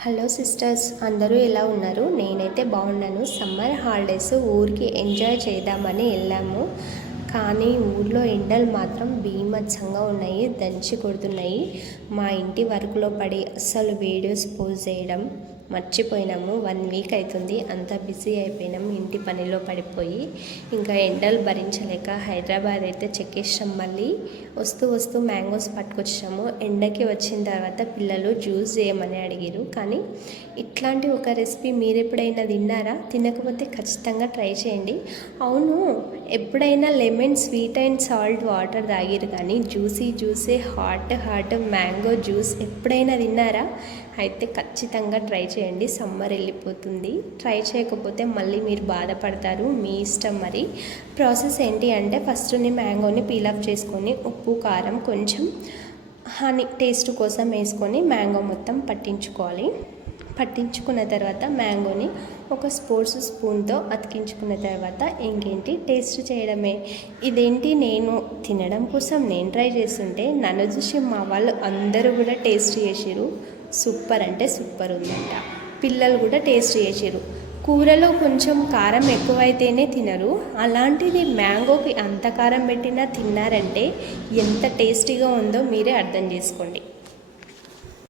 Hello sisters, అందరూ ఎలా ఉన్నారు? నేనైతే బాగున్నాను. సమ్మర్ హాలిడేస్ ఊరికి ఎంజాయ్ చేద్దామని వెళ్ళాము. కానీ ఊర్లో ఎండలు మాత్రం భీభత్సంగా ఉన్నాయి, దంచి కొడుతున్నాయి. మా ఇంటి వర్క్లో పడి అస్సలు వీడియోస్ పోస్ట్ చేయడం మర్చిపోయినాము. 1 వీక్ అవుతుంది, అంతా బిజీ అయిపోయినాం ఇంటి పనిలో పడిపోయి. ఇంకా ఎండలు భరించలేక హైదరాబాద్ అయితే చెక్కేసాం. మళ్ళీ వస్తూ మ్యాంగోస్ పట్టుకొచ్చాము. ఎండకి వచ్చిన తర్వాత పిల్లలు జ్యూస్ చేయమని అడిగారు. కానీ ఇట్లాంటి ఒక రెసిపీ మీరు ఎప్పుడైనా తిన్నారా? తినకపోతే ఖచ్చితంగా ట్రై చేయండి. అవును, ఎప్పుడైనా lemon sweet and salt water తాగిరు, కానీ జ్యూసీ హాట్ మ్యాంగో జ్యూస్ ఎప్పుడైనా తిన్నారా? అయితే ఖచ్చితంగా ట్రై చేయండి. సమ్మర్ వెళ్ళిపోతుంది, ట్రై చేయకపోతే మళ్ళీ మీరు బాధపడతారు. మీ ఇష్టం. మరి ప్రాసెస్ ఏంటి అంటే, ఫస్ట్ మ్యాంగోని పీలప్ చేసుకొని ఉప్పు కారం కొంచెం హనీ టేస్ట్ కోసం వేసుకొని మ్యాంగో మొత్తం పట్టించుకున్న తర్వాత మ్యాంగోని ఒక స్పూన్తో అతికించుకున్న తర్వాత ఇంకేంటి టేస్ట్ చేయడమే. ఇదేంటి, నేను తినడం కోసం నేను ట్రై చేస్తుంటే నన్ను చూసి మా వాళ్ళు అందరూ కూడా టేస్ట్ చేసిరు. సూపర్ అంటే సూపర్ ఉందంట. పిల్లలు కూడా టేస్ట్ చేసిరు. కూరలో కొంచెం కారం ఎక్కువైతేనే తినరు, అలాంటిది మ్యాంగోకి అంత కారం పెట్టినా తిన్నారంటే ఎంత టేస్టీగా ఉందో మీరే అర్థం చేసుకోండి.